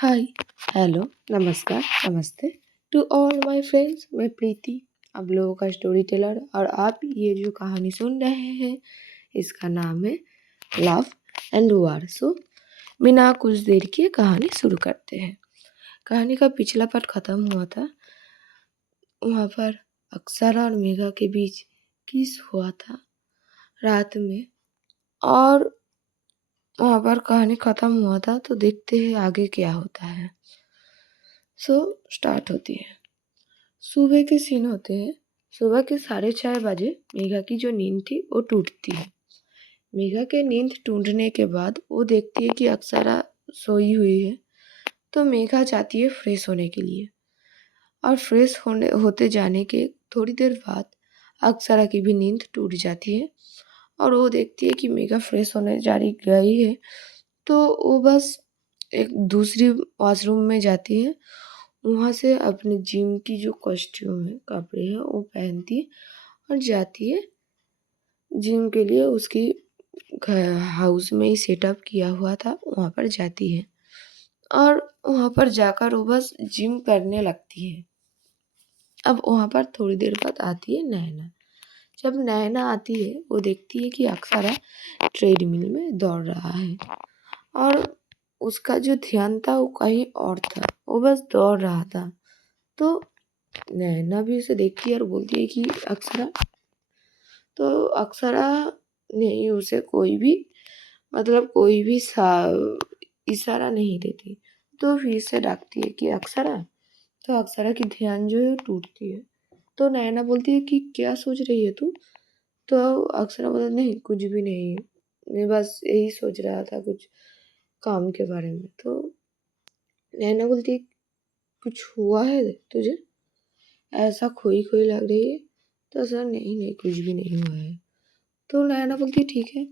हाय, hello, नमस्कार, नमस्ते to all my friends. मैं प्रीति, आप लोगों का स्टोरी टेलर। और आप ये जो कहानी सुन रहे हैं इसका नाम है लव एंड वार। सो बिना कुछ देर किए कहानी शुरू करते हैं। कहानी का पिछला पार्ट ख़त्म हुआ था। वहाँ पर अक्षरा और मेघा के बीच किस हुआ था रात में, और वहाँ पर कहानी ख़त्म हुआ था। तो देखते हैं आगे क्या होता है। सो स्टार्ट होती है। सुबह के सीन होते हैं। सुबह के 4:30 बजे मेघा की जो नींद थी वो टूटती है। मेघा के नींद टूटने के बाद वो देखती है कि अक्षरा सोई हुई है। तो मेघा जाती है फ्रेश होने के लिए, और फ्रेश होते जाने के थोड़ी देर बाद अक्षरा की भी नींद टूट जाती है। और वो देखती है कि मेघा फ्रेश होने जा रही गई है, तो वो बस एक दूसरी वॉशरूम में जाती है। वहाँ से अपने जिम की जो कॉस्ट्यूम है, कपड़े हैं, वो पहनती है और जाती है जिम के लिए। उसकी हाउस में ही सेटअप किया हुआ था, वहाँ पर जाती है और वहाँ पर जाकर वो बस जिम करने लगती है। अब वहाँ पर थोड़ी देर बाद आती है नैना। जब नैना आती है वो देखती है कि अक्षरा ट्रेडमिल में दौड़ रहा है, और उसका जो ध्यान था वो कहीं और था, वो बस दौड़ रहा था। तो नैना भी उसे देखती है और बोलती है कि अक्षरा। तो अक्षरा नहीं उसे कोई भी इशारा नहीं देती। तो फिर से डांटती है कि अक्षरा। तो अक्षरा की ध्यान जो है टूटती है। तो नैना बोलती है कि क्या सोच रही है तू। तो अक्षरा बोलती नहीं, कुछ भी नहीं, मैं बस यही सोच रहा था कुछ काम के बारे में। तो नैना बोलती है कुछ हुआ है तुझे, ऐसा खोई खोई लग रही है। तो सर नहीं नहीं, कुछ भी नहीं हुआ है। तो नैना बोलती है ठीक है,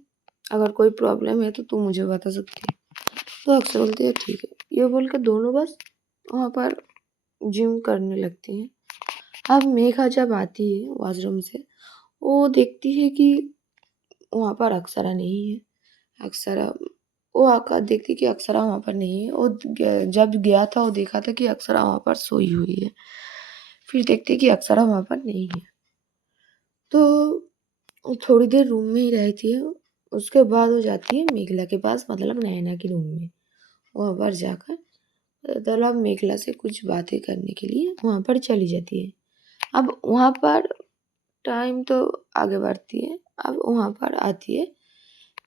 अगर कोई प्रॉब्लम है तो तू मुझे बता सकती है। तो अक्षर बोलती है ठीक है। ये बोल के दोनों बस वहाँ पर जिम करने लगती हैं। अब मेघा जब आती है वॉशरूम से, वो देखती है कि वहाँ पर अक्षरा नहीं है। अक्षरा वो आकर देखती कि अक्षरा वहाँ पर नहीं है। वो जब गया था वो देखा था कि अक्षरा वहाँ पर सोई हुई है। फिर देखती कि अक्षरा वहाँ पर नहीं है। तो वो थोड़ी देर रूम में ही रहती है। उसके बाद वो जाती है मेघला के पास, मतलब नैना के रूम में। वहाँ पर जाकर मतलब मेघला से कुछ बातें करने के लिए वहाँ पर चली जाती है। अब वहाँ पर टाइम तो आगे बढ़ती है। अब वहाँ पर आती है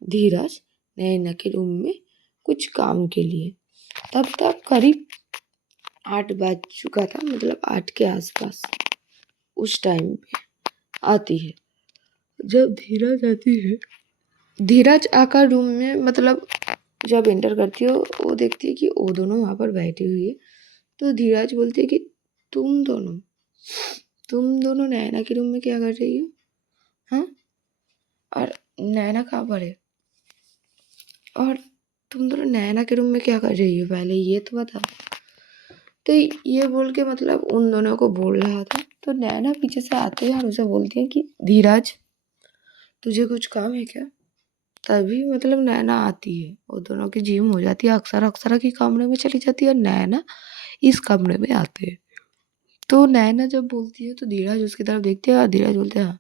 धीरज नैना के रूम में कुछ काम के लिए। तब तक करीब 8 बज चुका था, मतलब 8 के आसपास उस टाइम पे आती है। जब धीरज आती है, धीरज आकर रूम में मतलब जब एंटर करती है वो देखती है कि वो दोनों वहाँ पर बैठी हुई है। तो धीरज बोलती है कि तुम दोनों नैना के रूम में क्या कर रही हो, हाँ? और नैना कहाँ पर है, और तुम दोनों नैना के रूम में क्या कर रही हो, पहले ये तो बता। तो ये बोल के मतलब उन दोनों को बोल रहा था। तो नैना पीछे से आते हैं और उसे बोलती है कि धीरज तुझे कुछ काम है क्या। तभी मतलब नैना आती है, वो दोनों की जिम हो जाती है। अक्षरा के कमरे में चली जाती है और नैना इस कमरे में आते हैं। तो नैना जब बोलती है तो धीरज उसकी तरफ देखती है और धीरज बोलते हैं हाँ।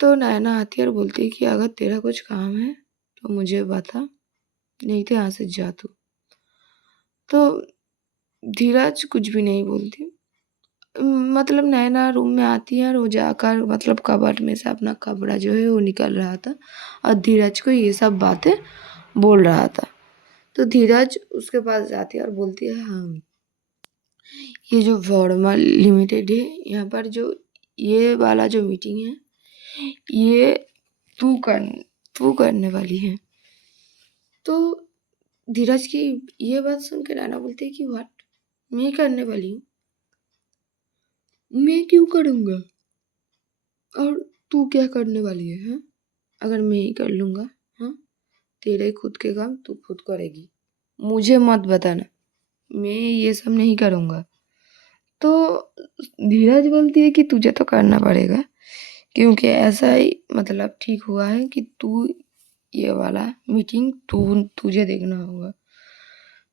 तो नैना आती है और बोलती है कि अगर तेरा कुछ काम है तो मुझे बता, नहीं तो यहाँ से जा तू। तो धीरज कुछ भी नहीं बोलती। मतलब नैना रूम में आती है और वो जाकर मतलब कबर्ड में से अपना कपड़ा जो है वो निकल रहा था और धीरज को ये सब बातें बोल रहा था। तो धीरज उसके पास जाती है और बोलती है हाँ, ये जो वर्मा लिमिटेड है, यहाँ पर जो ये वाला जो मीटिंग है ये तू करने वाली है। तो धीरज की ये बात सुन के नैना बोलती है कि व्हाट, मैं करने वाली हूँ, मैं क्यों करूँगा, और तू क्या करने वाली है, हाँ? अगर मैं ही कर लूँगा, हाँ, तेरे खुद के काम तू खुद करेगी, मुझे मत बताना, मैं ये सब नहीं करूँगा। तो धीरज बोलती है कि तुझे तो करना पड़ेगा, क्योंकि ऐसा ही मतलब ठीक हुआ है कि तू ये वाला मीटिंग तुझे देखना होगा।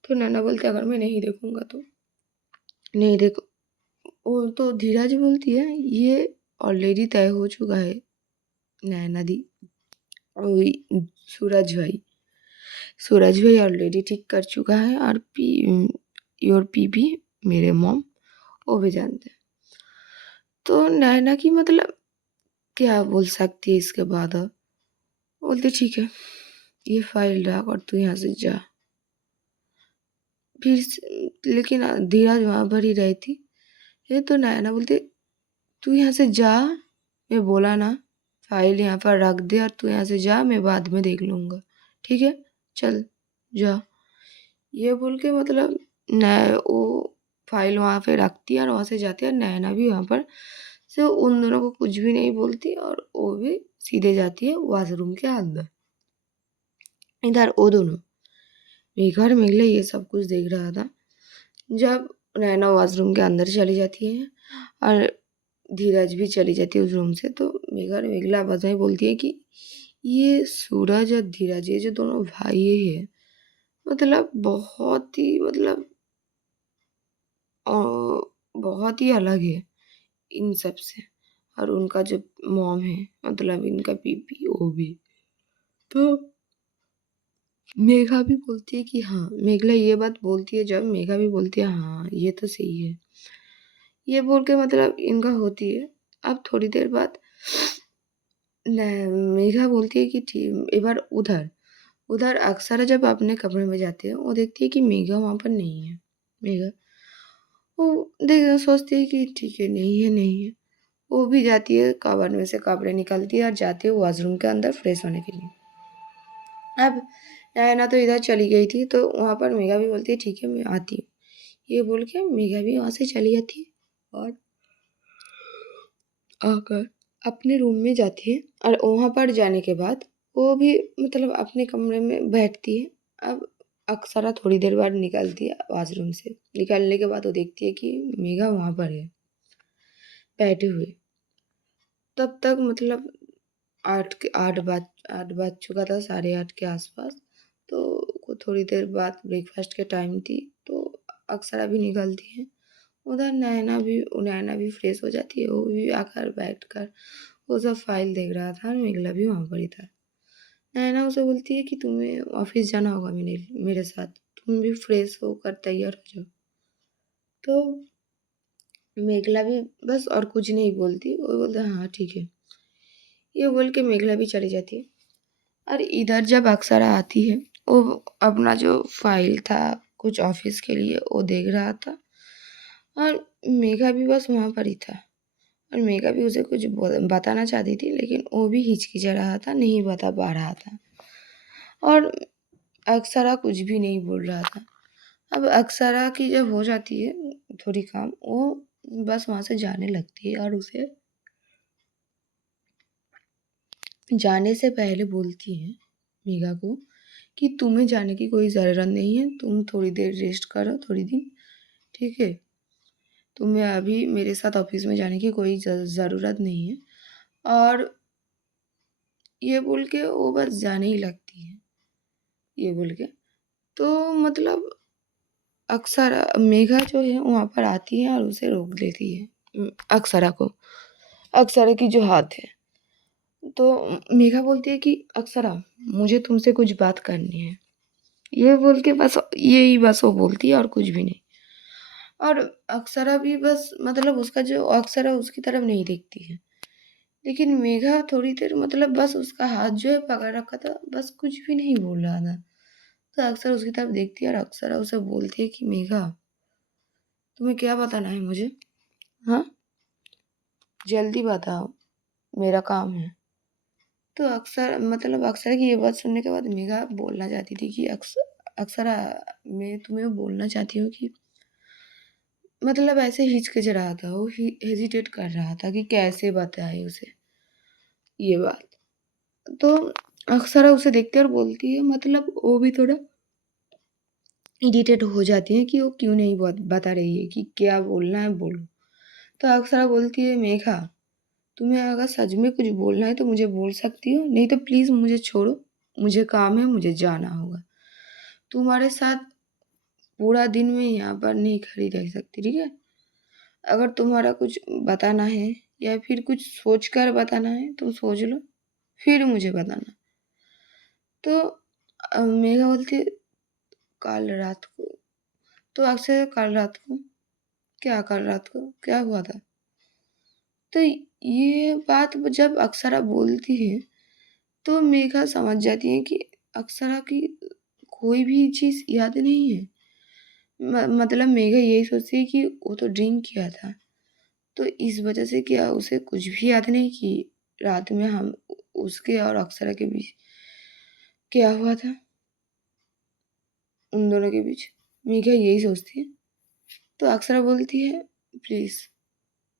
तो नैना बोलती अगर मैं नहीं देखूंगा तो नहीं देखो। वो तो धीरज बोलती है ये ऑलरेडी तय हो चुका है नैना दी। और सूरज भाई ऑलरेडी ठीक कर चुका है और योर पीपी मेरे मॉम वो भी जानते हैं। तो नैना की मतलब क्या बोल सकती है इसके बाद अब? बोलती ठीक है ये फाइल रख और तू यहाँ से जा। लेकिन धीरज वहाँ पर ही रही थी। ये तो नैना बोलती तू यहाँ से जा, मैं बोला ना फाइल यहाँ पर रख दे और तू यहाँ से जा, मैं बाद में देख लूँगा, ठीक है चल जा। ये बोल के मतलब वो फाइल वहाँ पे रखती है और वहाँ से जाती है। नैना भी वहाँ पर से उन दोनों को कुछ भी नहीं बोलती और वो भी सीधे जाती है वॉशरूम के अंदर। इधर वो दोनों मेघा और मेघला ये सब कुछ देख रहा था जब नैना वॉशरूम के अंदर चली जाती है और धीरज भी चली जाती है उस रूम से। तो मेघा और मेघला आपस में बोलती है कि ये सूरज और धीरज ये जो दोनों भाई है मतलब बहुत ही मतलब अ, बहुत ही अलग है इन सब से। और उनका जो मॉम है मतलब इनका बीबी वो भी। तो मेघा भी बोलती है कि हाँ, मेघला ये बात बोलती है जब मेघा भी बोलती है हाँ ये तो सही है। ये बोल के मतलब इनका होती है। अब थोड़ी देर बाद मेघा बोलती है कि ठीक एक बार उधर उधर अक्सर जब अपने कमरे में जाती है वो देखती है कि मेघा वहाँ पर नहीं है। मेघा वो देख सोचती है कि ठीक है नहीं है। वो भी जाती है कवर में से कपड़े निकालती है और जाती है वॉशरूम के अंदर फ्रेश होने के लिए। अब नैना तो इधर चली गई थी तो वहाँ पर मेघा भी बोलती है ठीक है मैं आती हूँ। ये बोल के मेघा भी वहाँ से चली जाती है और आकर अपने रूम में जाती है। और वहाँ पर जाने के बाद वो भी मतलब अपने कमरे में बैठती है। अब अक्सरा थोड़ी देर बाद निकलती है वॉशरूम से। निकलने के बाद वो देखती है कि मेघा वहाँ पर है बैठे हुए। तब तक मतलब आठ बज चुका था, 8:30 के आसपास। तो थोड़ी देर बाद ब्रेकफास्ट के टाइम थी तो अक्सरा भी निकलती है उधर। नैना भी फ्रेश हो जाती है। वो भी आकर बैठ कर वो सब फाइल देख रहा था और मेघला भी वहाँ पर ही था। नैना उसे बोलती है कि तुम्हें ऑफिस जाना होगा मेरे साथ, तुम भी फ्रेश होकर तैयार हो जाओ। तो मेघला भी बस और कुछ नहीं बोलती, वो बोलता हाँ ठीक है। ये बोल के मेघला भी चली जाती है। और इधर जब अक्सरा आती है वो अपना जो फाइल था कुछ ऑफिस के लिए वो देख रहा था और मेघा भी बस वहाँ पर ही था। और मेघा भी उसे कुछ बताना चाहती थी लेकिन वो भी हिचकिचा रहा था, नहीं बता पा रहा था। और अक्सरा कुछ भी नहीं बोल रहा था। अब अक्सरा की जब हो जाती है थोड़ी काम वो बस वहाँ से जाने लगती है और उसे जाने से पहले बोलती है मेघा को कि तुम्हें जाने की कोई ज़रूरत नहीं है, तुम थोड़ी देर रेस्ट करो थोड़ी दिन, ठीक है। तुम्हें अभी मेरे साथ ऑफिस में जाने की कोई ज़रूरत नहीं है। और ये बोल के वो बस जाने ही लगती है। ये बोल के तो मतलब अक्सर मेघा जो है वहाँ पर आती है और उसे रोक देती है अक्सरा को। अक्सरा की जो हाथ है तो मेघा बोलती है कि अक्सरा मुझे तुमसे कुछ बात करनी है। ये बोल के बस यही बस वो बोलती है और कुछ भी नहीं। और अक्सरा भी बस मतलब उसका जो अक्सरा उसकी तरफ नहीं देखती है। लेकिन मेघा थोड़ी देर मतलब बस उसका हाथ जो है पकड़ रखा था, बस कुछ भी नहीं बोल रहा था। तो अक्सर उसकी तरफ देखती है और अक्सर उसे बोलती है कि मेघा तुम्हें क्या बताना है मुझे, हाँ जल्दी बताओ मेरा काम है। तो अक्सर मतलब अक्सर की ये बात सुनने के बाद मेघा बोलना चाहती थी कि अक्सरा मैं तुम्हें बोलना चाहती हूँ कि मतलब ऐसे हिचकिच रहा था वो, हेजिटेट कर रहा था कि कैसे बताए उसे ये बात। तो अक्सरा उसे देखती है और बोलती है मतलब वो भी थोड़ा इरिटेट हो जाती है कि वो क्यों नहीं बता रही है कि क्या बोलना है बोलो। तो अक्सरा बोलती है मेघा तुम्हें अगर सच में कुछ बोलना है तो मुझे बोल सकती हो, नहीं तो प्लीज़ मुझे छोड़ो, मुझे काम है, मुझे जाना होगा। तुम्हारे साथ पूरा दिन मैं यहाँ पर नहीं खड़ी रह सकती, ठीक है। अगर तुम्हारा कुछ बताना है या फिर कुछ सोच कर बताना है तुम सोच लो, फिर मुझे बताना। तो मेघा बोलती है कल रात को। तो अक्षरा कल रात को क्या, कल रात को क्या हुआ था? तो ये बात जब अक्षरा बोलती है तो मेघा समझ जाती है कि अक्षरा की कोई भी चीज़ याद नहीं है। मतलब मेघा यही सोचती है कि वो तो ड्रिंक किया था, तो इस वजह से क्या उसे कुछ भी याद नहीं कि रात में हम उसके और अक्षरा के बीच क्या हुआ था, उन दोनों के बीच। मेघा यही सोचती है। तो अक्षरा बोलती है प्लीज़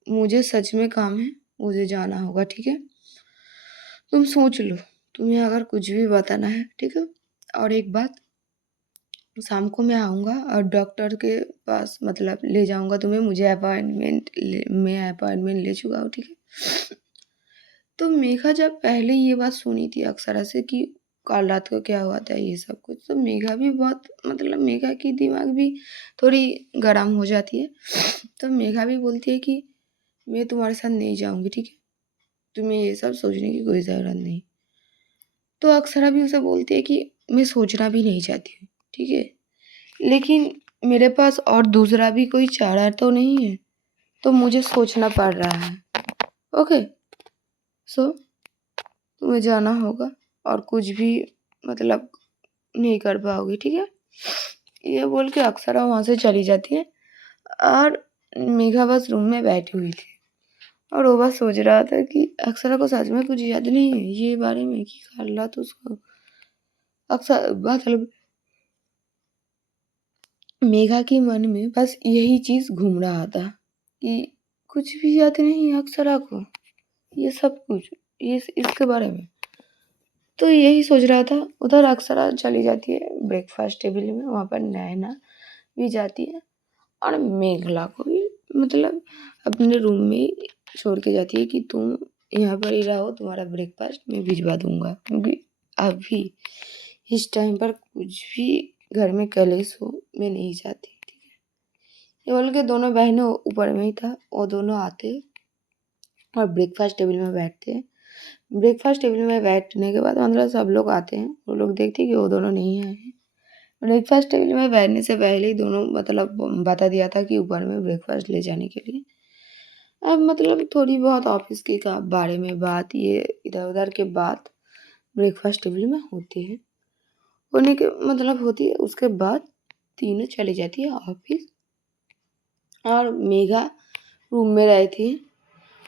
मुझे सच में काम है, मुझे जाना होगा, ठीक है। तुम सोच लो, तुम्हें अगर कुछ भी बताना है, ठीक है। और एक बात, शाम को मैं आऊँगा और डॉक्टर के पास मतलब ले जाऊँगा तुम्हें, मुझे मैं अपॉइंटमेंट ले चुका हूँ, ठीक है। तो मेघा जब पहले ये बात सुनी थी अक्षरा से कि कल रात को क्या हुआ था ये सब कुछ, तो मेघा भी बहुत मतलब मेघा की दिमाग भी थोड़ी गर्म हो जाती है। तो मेघा भी बोलती है कि मैं तुम्हारे साथ नहीं जाऊँगी, ठीक है, तुम्हें ये सब सोचने की कोई ज़रूरत नहीं। तो अक्षरा भी उसे बोलती है कि मैं सोचना भी नहीं चाहती हूँ, ठीक है, लेकिन मेरे पास और दूसरा भी कोई चारा तो नहीं है, तो मुझे सोचना पड़ रहा है। ओके, सो तुम्हें जाना होगा और कुछ भी मतलब नहीं कर पाओगी, ठीक है। ये बोल के अक्षरा वहाँ से चली जाती है और मेघा बस रूम में बैठी हुई थी और वो बस सोच रहा था कि अक्षरा को सच में कुछ याद नहीं है ये बारे में कि कल रात उसको अक्सर मतलब मेघा के मन में बस यही चीज़ घूम रहा था कि कुछ भी याद नहीं है अक्षरा को, ये सब कुछ ये इसके बारे में। तो यही सोच रहा था। उधर अक्षरा चली जाती है ब्रेकफास्ट टेबल में, वहाँ पर नैना भी जाती है और मेघला को भी मतलब अपने रूम में छोड़ के जाती है कि तुम यहाँ पर ही रहो, तुम्हारा ब्रेकफास्ट मैं भिजवा दूंगा, क्योंकि अभी इस टाइम पर कुछ भी घर में कलेश हो मैं नहीं चाहती, ठीक है। ये बोल के दोनों बहनों ऊपर में ही था, वो दोनों आते और ब्रेकफास्ट टेबल में बैठते हैं। ब्रेकफास्ट टेबल में बैठने के बाद मतलब सब लोग आते हैं, वो लोग देखते हैं कि वो दोनों नहीं आए हैं। ब्रेकफास्ट टेबल में बैठने से पहले ही दोनों मतलब बता दिया था कि ऊपर में ब्रेकफास्ट ले जाने के लिए। अब मतलब थोड़ी बहुत ऑफिस के बारे में बात, ये इधर उधर के बात ब्रेकफास्ट टेबल में होती है, होने के मतलब होती है। उसके बाद तीनों चली जाती है ऑफिस और मेघा रूम में रही थी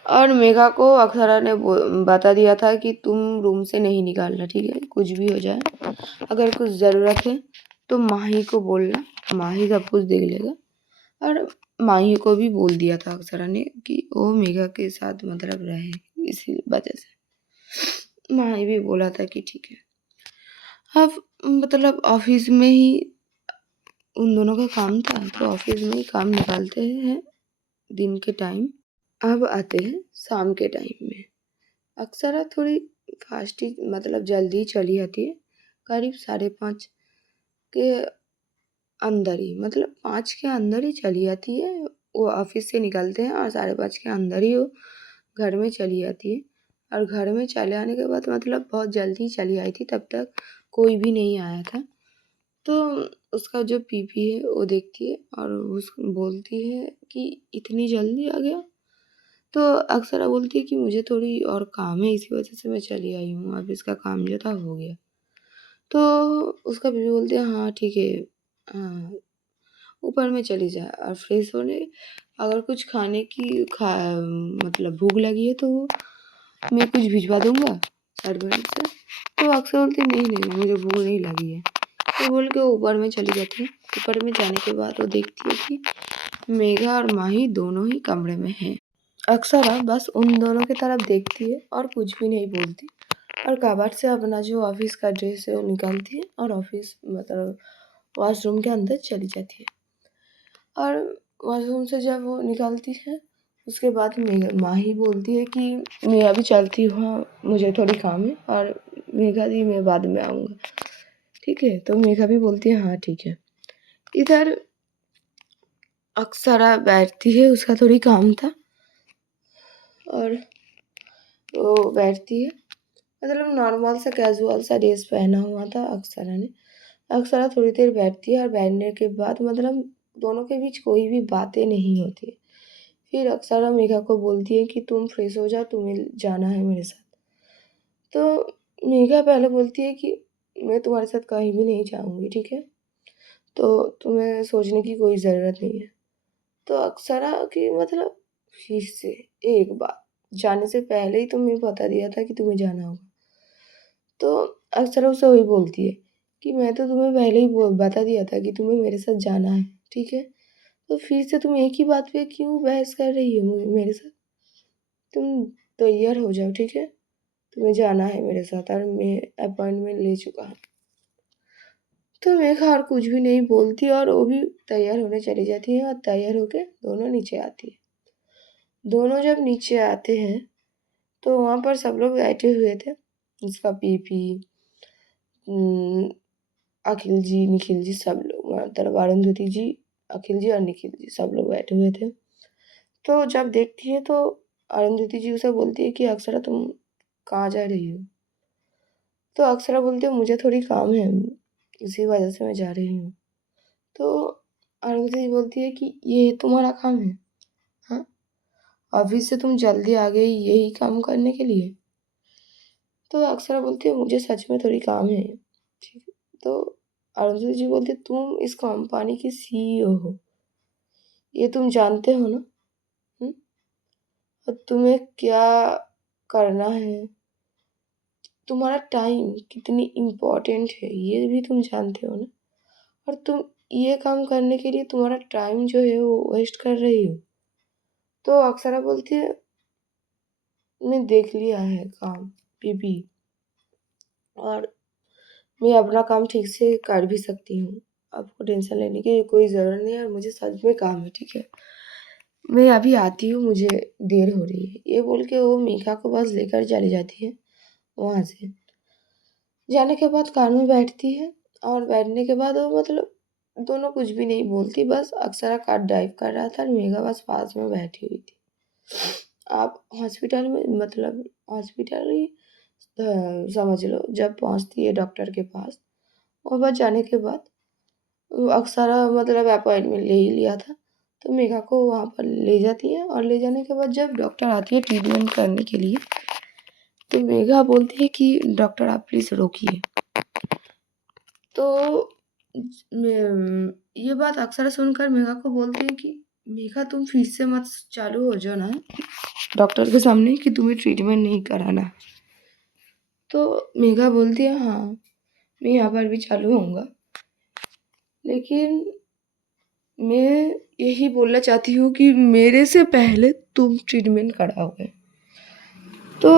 और मेघा को अक्षरा ने बता दिया था कि तुम रूम से नहीं निकालना, ठीक है, कुछ भी हो जाए, अगर कुछ ज़रूरत है तो माही को बोलना, माही सब कुछ देख लेगा। और माही को भी बोल दिया था अक्षरा ने कि वो मेघा के साथ मतलब रहे, इसी वजह से माही भी बोला था कि ठीक है। अब मतलब ऑफिस में ही उन दोनों का काम था, तो ऑफिस में ही काम निकालते हैं दिन के टाइम। अब आते हैं शाम के टाइम में। अक्षरा थोड़ी फास्ट ही मतलब जल्दी चली आती है, करीब 5:30 के अंदर ही, मतलब 5 के अंदर ही चली आती है। वो ऑफिस से निकलते हैं और 5:30 के अंदर ही वो घर में चली आती है। और घर में चले आने के बाद मतलब बहुत जल्दी चली आई थी, तब तक कोई भी नहीं आया था। तो उसका जो पीपी है वो देखती है और उसको बोलती है कि इतनी जल्दी आ गया। तो अक्षरा बोलती है कि मुझे थोड़ी और काम है, इसी वजह से मैं चली आई हूँ, अब इसका काम जो था हो गया। तो उसका बीवी बोलती है हाँ ठीक है, हाँ ऊपर में चली जा और फ्रेश होने, अगर कुछ खाने की मतलब भूख लगी है तो मैं कुछ भिजवा दूंगा सर्वेंट से। तो अक्षर बोलती है नहीं नहीं मुझे भूख नहीं लगी है। तो बोल के ऊपर में चली जाती है। ऊपर में जाने के बाद वो देखती है कि मेघा और माही दोनों ही कमरे में हैं। अक्षरा बस उन दोनों की तरफ देखती है और कुछ भी नहीं बोलती और कबर्ड से अपना जो ऑफिस का ड्रेस है वो निकालती है और ऑफिस मतलब वॉशरूम के अंदर चली जाती है। और वॉशरूम से जब वो निकलती है उसके बाद माँ ही बोलती है कि मैं अभी चलती हूँ, मुझे थोड़ी काम है, और मेघा दी मैं बाद में आऊँगा, ठीक है। तो मेघा भी बोलती है हाँ ठीक है। इधर अक्सरा बैठती है, उसका थोड़ी काम था और वो बैठती है, मतलब नॉर्मल सा कैजुअल सा ड्रेस पहना हुआ था अक्सरा ने। अक्सरा थोड़ी देर बैठती है और बैठने के बाद मतलब दोनों के बीच कोई भी बातें नहीं होती है। फिर अक्सरा मेघा को बोलती है कि तुम फ्रेश हो जाओ, तुम्हें जाना है मेरे साथ। तो मेघा पहले बोलती है कि मैं तुम्हारे साथ कहीं भी नहीं जाऊँगी, ठीक है, तो तुम्हें सोचने की कोई ज़रूरत नहीं है। तो अक्सरा की मतलब फिर से एक बार जाने से पहले ही तुम्हें बता दिया था कि तुम्हें जाना होगा। तो अक्सरा उसे वही बोलती है कि मैं तो तुम्हें पहले ही बता दिया था कि तुम्हें मेरे साथ जाना है, ठीक है, तो फिर से तुम एक ही बात पे क्यों बहस कर रही हो मेरे साथ। तुम तैयार हो जाओ, ठीक है, तुम्हें जाना है मेरे साथ और मैं अपॉइंटमेंट ले चुका हूँ। तो मेघा और कुछ भी नहीं बोलती और वो भी तैयार होने चली जाती है और तैयार होके दोनों नीचे आती है। दोनों जब नीचे आते हैं तो वहाँ पर सब लोग बैठे हुए थे, उसका पीपी, अखिल जी, निखिल जी, सब लोग, मतलब अरुंधति जी, अखिल जी और निखिल जी सब लोग बैठे हुए थे। तो जब देखती है तो अरुंधति जी उसे बोलती है कि अक्सरा तुम कहाँ जा रही हो। तो अक्सरा बोलती है मुझे थोड़ी काम है, इसी वजह से मैं जा रही हूँ। तो अरुंधति जी बोलती है कि ये तुम्हारा काम है, हाँ, ऑफिस से तुम जल्दी आ गई यही काम करने के लिए। तो अक्सरा बोलती है मुझे सच में थोड़ी काम है, ठीक है। तो अरुंधति जी बोलती है तुम इस कंपनी की सीईओ हो, ये तुम जानते हो ना, हुँ? और तुम्हें क्या करना है, तुम्हारा टाइम कितनी इम्पोर्टेंट है ये भी तुम जानते हो ना, और तुम ये काम करने के लिए तुम्हारा टाइम जो है वो वेस्ट कर रही हो। तो अक्सरा बोलती है मैं देख लिया है काम बीबी, और मैं अपना काम ठीक से कर भी सकती हूँ, आपको टेंशन लेने की कोई ज़रूरत नहीं है और मुझे सच में काम है, ठीक है, मैं अभी आती हूँ, मुझे देर हो रही है। ये बोल के वो मेघा को बस लेकर चली जाती है वहाँ से। जाने के बाद कार में बैठती है और बैठने के बाद वो मतलब दोनों कुछ भी नहीं बोलती, बस अक्सरा कार ड्राइव कर रहा था और मेघा बस पास में बैठी हुई थी। आप हॉस्पिटल में मतलब हॉस्पिटल ही समझ लो, जब पहुँचती है डॉक्टर के पास और बस जाने के बाद वो अक्सरा मतलब अपॉइंटमेंट ले ही लिया था, तो मेघा को वहाँ पर ले जाती है और ले जाने के बाद जब डॉक्टर आती है ट्रीटमेंट करने के लिए, तो मेघा बोलती है कि डॉक्टर आप प्लीज़ रोकिए। तो ये बात अक्सर सुनकर मेघा को बोलती है कि मेघा तुम फिर से मत चालू हो जाओ ना डॉक्टर के सामने कि तुम्हें ट्रीटमेंट नहीं कराना। तो मेघा बोलती है हाँ, मैं यहाँ पर भी चालू होऊंगा, लेकिन मैं यही बोलना चाहती हूँ कि मेरे से पहले तुम ट्रीटमेंट कराओगे। तो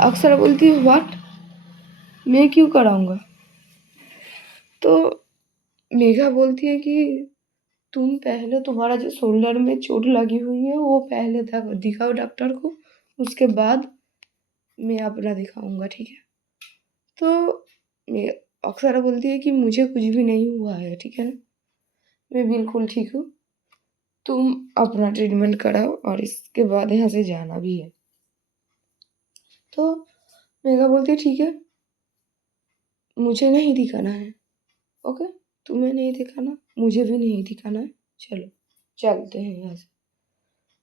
अक्सर बोलती है व्हाट, मैं क्यों कराऊंगा। तो मेघा बोलती है कि तुम पहले, तुम्हारा जो शोल्डर में चोट लगी हुई है वो पहले तक दिखाओ डॉक्टर को, उसके बाद मैं अपना दिखाऊंगा, ठीक है। तो मैं अक्सर बोलती है कि मुझे कुछ भी नहीं हुआ है, ठीक है ना, मैं बिल्कुल ठीक हूँ, तुम अपना ट्रीटमेंट कराओ और इसके बाद यहाँ से जाना भी है। तो मेघा बोलती है ठीक है, मुझे नहीं दिखाना है, ओके, तुम्हें नहीं दिखाना, मुझे भी नहीं दिखाना है, चलो चलते हैं यहाँ से,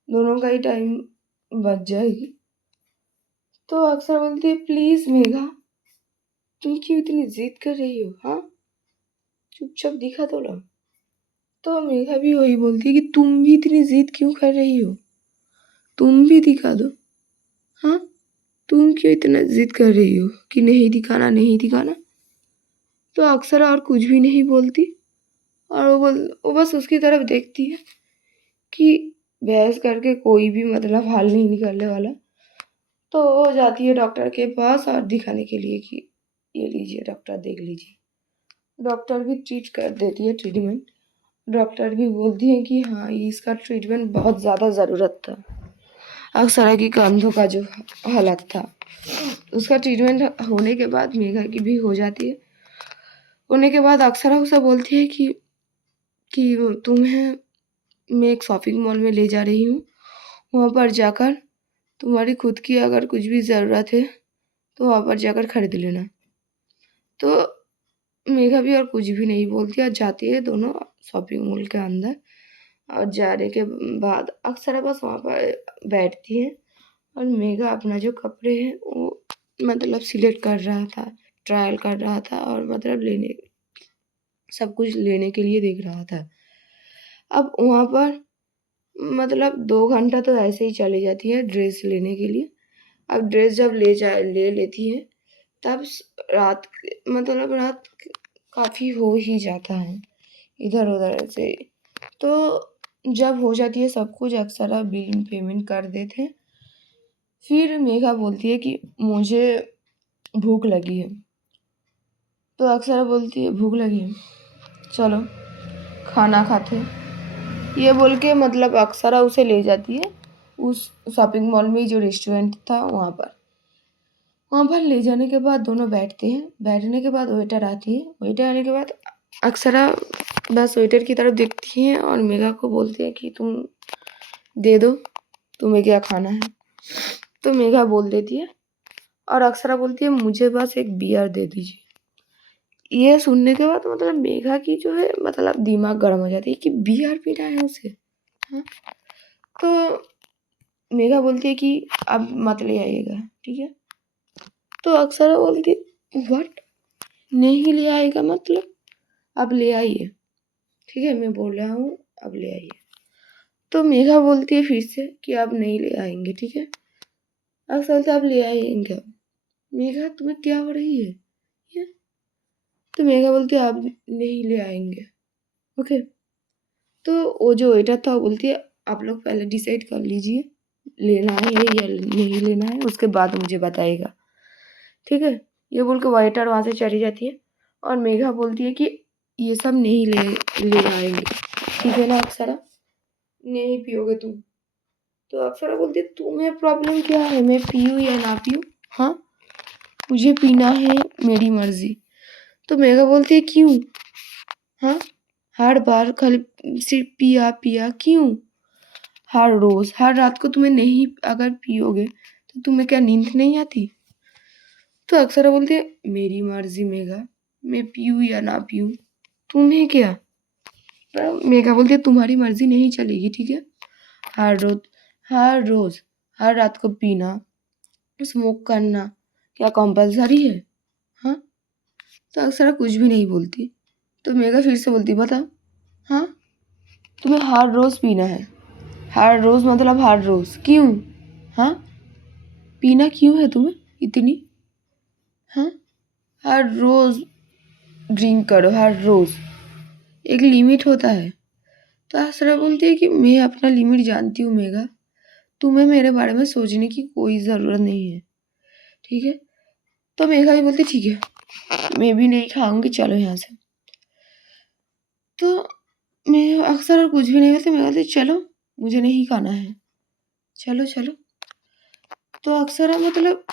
दोनों का ही टाइम बच जाएगी। तो अक्सर बोलती है प्लीज मेघा, तुम क्यों इतनी जिद कर रही हो, हाँ, चुपचाप दिखा दो ना। तो मेघा भी वही बोलती है कि तुम भी इतनी जिद क्यों कर रही हो, तुम भी दिखा दो, हाँ, तुम क्यों इतना जिद कर रही हो कि नहीं दिखाना नहीं दिखाना। तो अक्सर और कुछ भी नहीं बोलती और वो बस उसकी तरफ देखती है कि बहस करके कोई भी मतलब हल नहीं निकलने वाला। तो वो जाती है डॉक्टर के पास और दिखाने के लिए कि ये लीजिए डॉक्टर देख लीजिए। डॉक्टर भी ट्रीट कर देती है ट्रीटमेंट, डॉक्टर भी बोलती है कि हाँ इसका ट्रीटमेंट बहुत ज़्यादा ज़रूरत था, अक्सरा की कंधों का जो हालत था उसका ट्रीटमेंट होने के बाद मेघा की भी हो जाती है। होने के बाद अक्सरा उसे बोलती है कि कि तुम्हें मैं एक शॉपिंग मॉल में ले जा रही हूँ, वहाँ पर जाकर तुम्हारी खुद की अगर कुछ भी ज़रूरत है तो वहाँ पर जाकर खरीद लेना। तो मेघा भी और कुछ भी नहीं बोलती और जाती है दोनों शॉपिंग मॉल के अंदर। और जाने के बाद अक्सर बस वहाँ पर बैठती है और मेघा अपना जो कपड़े हैं वो मतलब सिलेक्ट कर रहा था, ट्रायल कर रहा था और मतलब सब कुछ लेने के लिए देख रहा था। अब वहाँ पर मतलब 2 घंटा तो ऐसे ही चली जाती है ड्रेस लेने के लिए। अब ड्रेस जब ले लेती है तब मतलब रात काफ़ी हो ही जाता है इधर-उधर से। तो जब हो जाती है सब कुछ अक्सर बिल पेमेंट कर देते हैं। फिर मेघा बोलती है कि मुझे भूख लगी है। तो अक्सर बोलती है भूख लगी है, चलो खाना खाते हैं। ये बोल के मतलब अक्सरा उसे ले जाती है उस शॉपिंग मॉल में जो रेस्टोरेंट था वहाँ पर। वहाँ पर ले जाने के बाद दोनों बैठते हैं। बैठने के बाद वेटर आती है। वेटर आने के बाद अक्सरा बस वेटर की तरफ देखती है और मेघा को बोलती है कि तुम दे दो, तुम्हें क्या खाना है। तो मेघा बोल देती है और अक्सरा बोलती है मुझे बस एक बियर दे दीजिए। ये सुनने के बाद मतलब मेघा की जो है मतलब दिमाग गर्म हो जाती है कि बियर पीना है उसे। हाँ? तो मेघा बोलती है कि अब मत ले आइएगा, ठीक है। तो अक्सरा बोलती व्हाट, नहीं ले आएगा मतलब अब ले आइए, ठीक है, मैं बोल रहा हूँ अब ले आइए। तो मेघा बोलती है फिर से कि अब नहीं ले आएंगे, ठीक है। अक्सर बोलते अब ले आएंगे। मेघा तुम्हें क्या हो रही है ये? तो मेघा बोलती है अब नहीं ले आएंगे, ओके। तो वो जो वेटर था वो बोलती है आप लोग पहले डिसाइड कर लीजिए लेना है या नहीं लेना है, उसके बाद मुझे बताइएगा, ठीक है। ये बोल के वेटर वहाँ से चली जाती है और मेघा बोलती है कि ये सब नहीं ले आएंगे, ठीक है ना अक्सरा, नहीं पियोगे तुम। तो अक्सरा बोलती है तुम्हें प्रॉब्लम क्या है, मैं पीऊँ या ना पीऊँ, हाँ मुझे पीना है, मेरी मर्जी। तो मेघा बोलती है क्यों, हाँ हर बार खाली सिर्फ पिया पिया क्यों, हर रोज हर रात को तुम्हें नहीं अगर पियोगे तो तुम्हें क्या नींद नहीं आती। तो अक्सर बोलते हैं मेरी मर्जी मेघा, मैं पीऊँ या ना पीऊँ, तुम्हें क्या। तो मेघा बोलती है तुम्हारी मर्जी नहीं चलेगी, ठीक है। हर रोज हर रात को पीना, स्मोक करना क्या कंपलसरी है, हाँ। तो अक्सर कुछ भी नहीं बोलती। तो मेघा फिर से बोलती बता, हाँ तुम्हें हर रोज पीना है, हर रोज मतलब हर रोज क्यों, हाँ पीना क्यों है तुम्हें इतनी, हाँ हर रोज ड्रिंक करो, हर रोज एक लिमिट होता है। तो आसरा बोलती है कि मैं अपना लिमिट जानती हूँ मेघा, तुम्हें मेरे बारे में सोचने की कोई ज़रूरत नहीं है, ठीक है। तो मेघा भी बोलती ठीक है मैं भी नहीं खाऊंगी, चलो यहाँ से। तो मैं अक्सर कुछ भी नहीं बोलती, मैं बोलती चलो मुझे नहीं खाना है, चलो चलो। तो अक्सर मतलब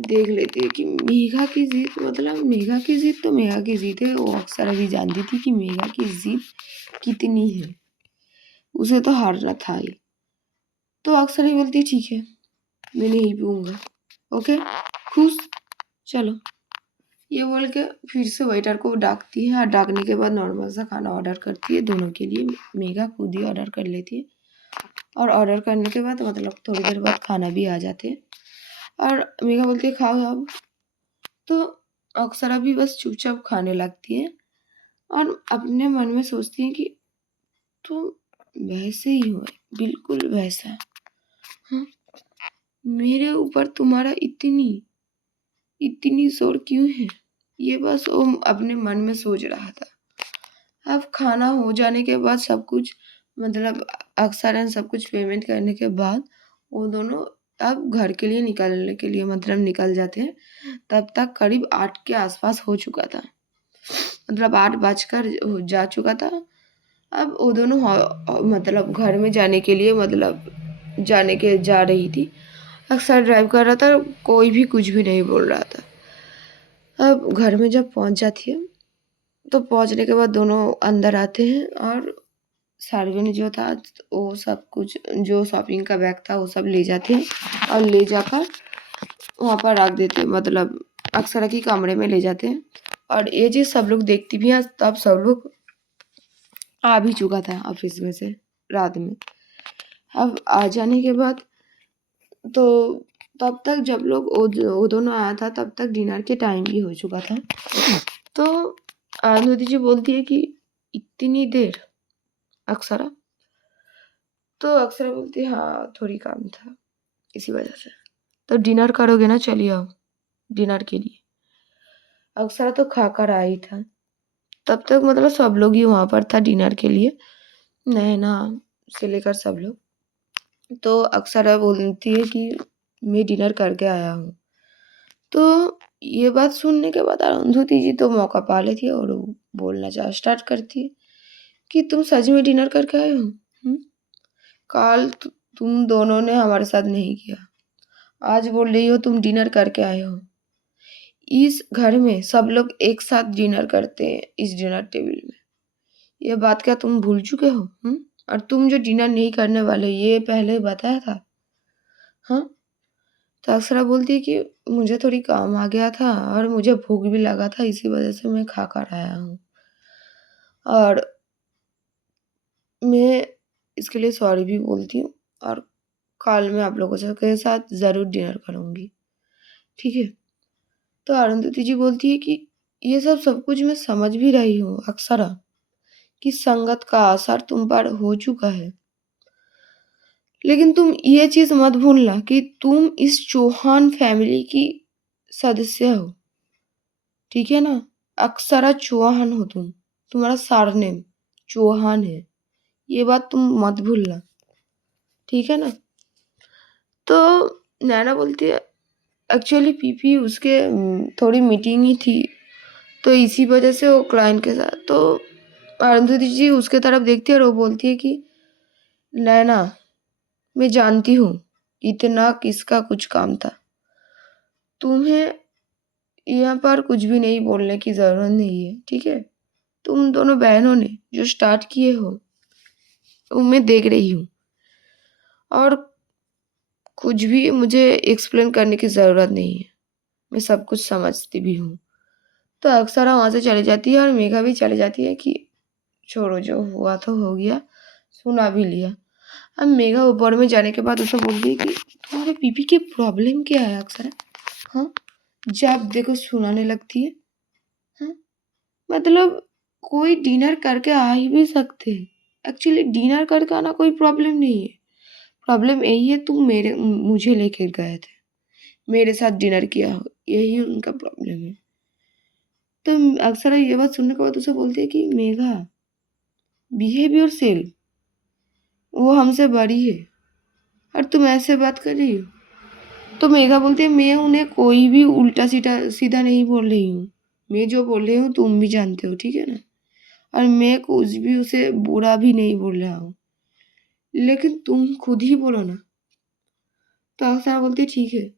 देख लेती है कि मेघा की जीत मतलब मेघा की जीत तो मेघा की जीत है। वो अक्सर अभी जानती थी कि मेघा की जीत कितनी है, उसे तो हारना था ही। तो अक्सर ही बोलती ठीक है मैं नहीं पीऊँगा, ओके खुश, चलो। ये बोल के फिर से वेटर को डाकती है और डाकने के बाद नॉर्मल सा खाना ऑर्डर करती है दोनों के लिए। मेघा खुद ही ऑर्डर कर लेती है और ऑर्डर करने के बाद मतलब थोड़ी देर बाद खाना भी आ जाते हैं और मेघा बोलती है खाओ अब। तो अक्सरा भी बस चुपचाप खाने लगती है और अपने मन में सोचती है कि तुम वैसे ही हो, बिल्कुल वैसा, हाँ मेरे ऊपर तुम्हारा इतनी इतनी जोर क्यों है। ये बस वो अपने मन में सोच रहा था। अब खाना हो जाने के बाद सब कुछ मतलब अक्सर सब कुछ पेमेंट करने के बाद वो दोनों अब घर के लिए निकलने के लिए मतलब निकल जाते हैं। तब तक करीब 8 के आसपास हो चुका था, मतलब 8 बजकर जा चुका था। अब वो दोनों मतलब घर में जाने के लिए मतलब जा रही थी। अक्सर ड्राइव कर रहा था, कोई भी कुछ भी नहीं बोल रहा था। अब घर में जब पहुंच जाती है तो पहुँचने के बाद दोनों अंदर आते हैं और शार्विन जो था वो सब कुछ जो शॉपिंग का बैग था वो सब ले जाते हैं और ले जाकर वहाँ पर रख देते हैं, मतलब अक्षरा की कमरे में ले जाते हैं। और ये चीज़ सब लोग देखती भी हैं। तब सब लोग आ भी चुका था ऑफिस में से रात में। अब आ जाने के बाद तो तब तक जब लोग वो दोनों आया था तब तक डिनर के टाइम भी हो चुका था। तो अरुंधति जी बोलती है कि इतनी देर अक्षरा, तो अक्षरा बोलती है हाँ थोड़ी काम था इसी वजह से। तो डिनर करोगे ना, चलिए आओ डिनर के लिए। अक्षरा तो खाकर आई था तब तक, मतलब सब लोग ही वहाँ पर था डिनर के लिए, नैना से लेकर सब लोग। तो अक्षरा बोलती है कि मैं डिनर करके आया हूँ। तो ये बात सुनने के बाद अरुंधति जी तो मौका पा लेती है और वो बोलना चाह स्टार्ट करती है कि तुम सच में डिनर करके आए हो? कल तुम दोनों ने हमारे साथ नहीं किया, आज बोल रही हो तुम डिनर करके आए हो। इस घर में सब लोग एक साथ डिनर करते हैं इस डिनर टेबल में, ये बात क्या तुम भूल चुके हो? और तुम जो डिनर नहीं करने वाले ये पहले बताया था? हाँ। तो अक्षरा बोलती है कि मुझे थोड़ी काम आ गया था और मुझे भूख भी लगा था, इसी वजह से मैं खा कर आया हूँ और मैं इसके लिए सॉरी भी बोलती हूँ और कल मैं आप लोगों के साथ ज़रूर डिनर करूँगी, ठीक है? तो अरुंधति जी बोलती है कि ये सब कुछ मैं समझ भी रही हूँ अक्षरा, कि संगत का असर तुम पर हो चुका है, लेकिन तुम ये चीज़ मत भूलना कि तुम इस चौहान फैमिली की सदस्य हो, ठीक है ना? अक्षरा चौहान हो तुम, तुम्हारा सरनेम चौहान है, ये बात तुम मत भूलना, ठीक है ना? तो नैना बोलती है एक्चुअली पीपी उसके थोड़ी मीटिंग ही थी तो इसी वजह से वो क्लाइंट के साथ। तो अरुंधति जी उसके तरफ देखती है और वो बोलती है कि नैना मैं जानती हूँ इतना किसका कुछ काम था, तुम्हें यहाँ पर कुछ भी नहीं बोलने की ज़रूरत नहीं है, ठीक है? तुम दोनों बहनों ने जो स्टार्ट किए हो वो मैं देख रही हूँ और कुछ भी मुझे एक्सप्लेन करने की ज़रूरत नहीं है, मैं सब कुछ समझती भी हूँ। तो अक्षरा वहाँ से चली जाती है और मेघा भी चली जाती है कि छोड़ो जो हुआ तो हो गया, सुना भी लिया। अब मेघा ऊपर में जाने के बाद उसे बोलती है कि तुम्हारे पीपी की प्रॉब्लम क्या है अक्षरा? हाँ, जब देखो सुनाने लगती है। हाँ, मतलब कोई डिनर करके आ ही भी सकते हैं। एक्चुअली डिनर करके आना कोई प्रॉब्लम नहीं है, प्रॉब्लम यही है तुम मुझे लेकर गए थे, मेरे साथ डिनर किया हो, यही उनका प्रॉब्लम है। तो अक्षरा ये बात सुनने के बाद उसे बोलती है कि मेघा बिहेव योरसेल्फ, वो हमसे बड़ी है और तुम ऐसे बात कर रही हो। तो मेघा बोलती है मैं उन्हें कोई भी उल्टा सीधा नहीं बोल रही हूँ, मैं जो बोल रही हूँ तुम भी जानते हो, ठीक है ना? और मैं कुछ भी उसे बुरा भी नहीं बोल रहा हूँ, लेकिन तुम खुद ही बोलो ना। तो अक्षरा बोलती है ठीक है,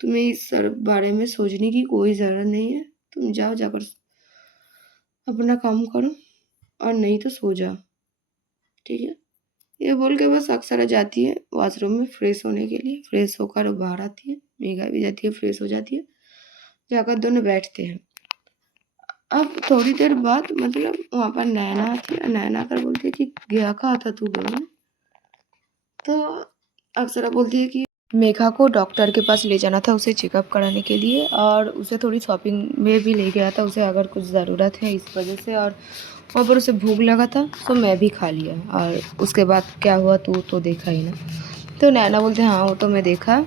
तुम्हें इस बारे में सोचने की कोई ज़रूरत नहीं है, तुम जाओ जाकर अपना काम करो और नहीं तो सो जाओ, ठीक है? ये बोल के बस अक्षरा जाती है वॉशरूम में फ्रेश होने के लिए, फ्रेश होकर वो बाहर आती है, मेघा भी जाती है फ्रेश हो जाती है, जाकर दोनों बैठते हैं। अब थोड़ी देर बाद मतलब वहाँ पर नैना आती है, नैना आकर बोलती है कि गया कहाँ था तू बोल। तो अक्षरा बोलती है कि मेघा को डॉक्टर के पास ले जाना था उसे चेकअप कराने के लिए और उसे थोड़ी शॉपिंग में भी ले गया था, उसे अगर कुछ ज़रूरत है इस वजह से, और वहाँ पर उसे भूख लगा था तो मैं भी खा लिया और उसके बाद क्या हुआ तू तो देखा ही ना। तो नैना बोलते हैं हाँ वो तो मैं देखा,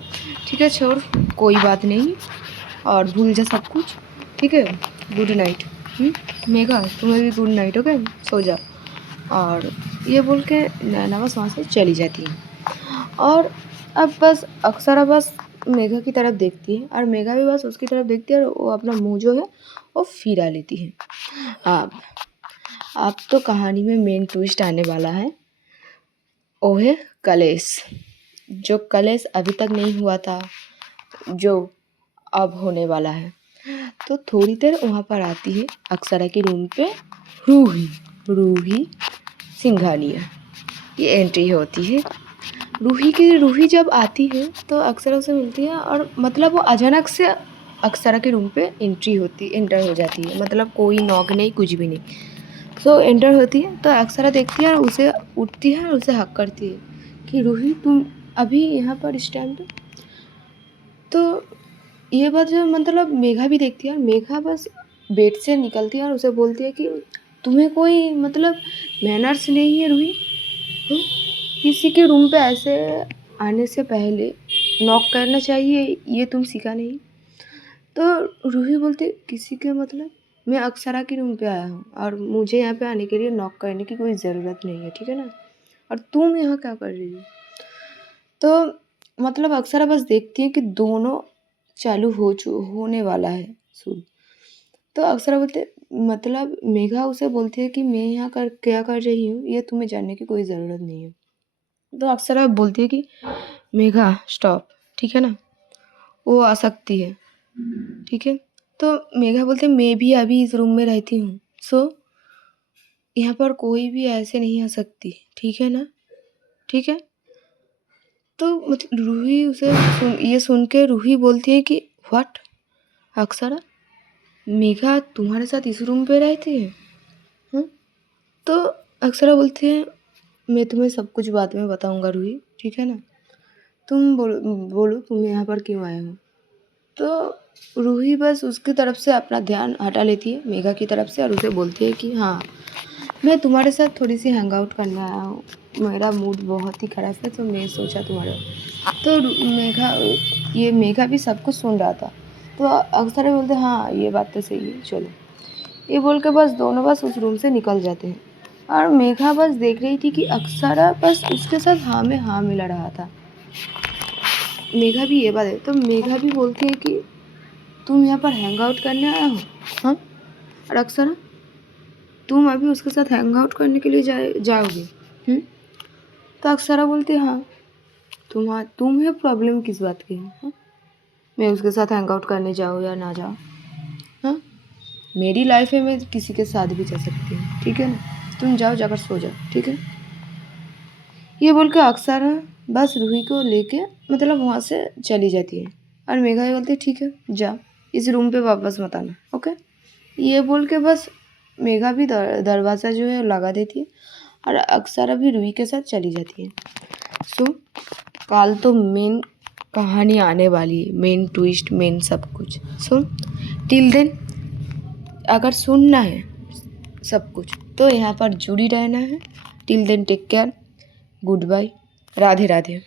ठीक है छोड़ कोई बात नहीं और भूल जा सब कुछ, ठीक है? Good night. मेघा तुम्हें भी गुड नाइट, ओके सो जा। और ये बोल के नैना बस वहाँ से चली जाती है और अब बस अक्षरा बस मेघा की तरफ देखती है और मेघा भी बस उसकी तरफ देखती है और वो अपना मुंह जो है वो फिरा लेती है। अब तो कहानी में मेन ट्विस्ट आने वाला है, वो है कलेश। जो कलेश अभी तक नहीं हुआ था, जो अब होने वाला है। तो थोड़ी देर वहाँ पर आती है अक्षरा के रूम पे रूही सिंघानिया, ये एंट्री होती है। रूही जब आती है तो अक्षरा उसे मिलती है और मतलब वो अचानक से अक्षरा के रूम पे एंटर हो जाती है, मतलब कोई नॉक नहीं, कुछ भी नहीं। सो एंटर होती है तो अक्षरा देखती है और उसे उठती है और उसे हक करती है कि रूही तुम अभी यहाँ पर इस टाइम पे। तो ये बात जो मतलब मेघा भी देखती है और मेघा बस बेड से निकलती है और उसे बोलती है कि तुम्हें कोई मतलब मैनर्स नहीं है रूही, किसी के रूम पे ऐसे आने से पहले नॉक करना चाहिए, ये तुम सीखा नहीं। तो रूही बोलती किसी के मतलब मैं अक्षरा के रूम पे आया हूँ और मुझे यहाँ पे आने के लिए नॉक करने की कोई ज़रूरत नहीं है, ठीक है ना, और तुम यहाँ क्या कर रही हो। तो मतलब अक्षरा बस देखती है कि दोनों चालू होने वाला है शुरू। तो अक्षरा बोलते मतलब मेघा उसे बोलती है कि मैं यहाँ क्या कर रही हूँ ये तुम्हें जानने की कोई ज़रूरत नहीं है। तो अक्षरा बोलती है कि मेघा स्टॉप, ठीक है ना, वो आ सकती है, ठीक है। तो मेघा बोलते मैं भी अभी इस रूम में रहती हूँ, सो यहाँ पर कोई भी ऐसे नहीं आ सकती, ठीक है ना, ठीक है। तो मतलब रूही उसे ये सुन के रूही बोलती है कि व्हाट अक्षरा, मेघा तुम्हारे साथ इस रूम पे रहती है? हाँ। तो अक्षरा बोलती है मैं तुम्हें सब कुछ बाद में बताऊंगा रूही, ठीक है ना, तुम बोलो तुम यहाँ पर क्यों आए हो। तो रूही बस उसकी तरफ से अपना ध्यान हटा लेती है मेघा की तरफ से और उसे बोलती है कि हाँ मैं तुम्हारे साथ थोड़ी सी हैंग आउट करने आया हूँ, मेरा मूड बहुत ही ख़राब है तो मैं सोचा तुम्हारे। तो मेघा भी सब कुछ सुन रहा था। तो अक्षरा बोलते हाँ ये बात तो सही है, चलो, ये बोल के बस दोनों बस उस रूम से निकल जाते हैं और मेघा बस देख रही थी कि अक्षरा बस उसके साथ हाँ में हाँ मिला रहा था। मेघा भी ये बात है तो मेघा भी बोलती है कि तुम यहाँ पर हैंग आउट करने आया हो, हाँ, और अक्षरा तुम अभी उसके साथ हैंग आउट करने के लिए जाओगे। तो अक्षरा बोलती है हाँ तुम्हें प्रॉब्लम किस बात की है, हाँ? मैं उसके साथ हैंग आउट करने जाऊँ या ना जाऊँ, हाँ, मेरी लाइफ है, मैं किसी के साथ भी जा सकती हूँ, ठीक है ना, तुम जाओ जाकर सो जाओ, ठीक है। ये बोल के अक्षरा बस रूही को लेके मतलब वहाँ से चली जाती है और मेघा ये बोलती है ठीक है जा, इस रूम पे वापस मत आना, ओके। ये बोल के बस मेघा भी दरवाज़ा जो है लगा देती है और अक्षरा भी रूही के साथ चली जाती है। सो कल तो मेन कहानी आने वाली है, मेन ट्विस्ट, मेन सब कुछ। सो टिल देन अगर सुनना है सब कुछ तो यहाँ पर जुड़ी रहना है। Till then take care, good bye, Radhe Radhe.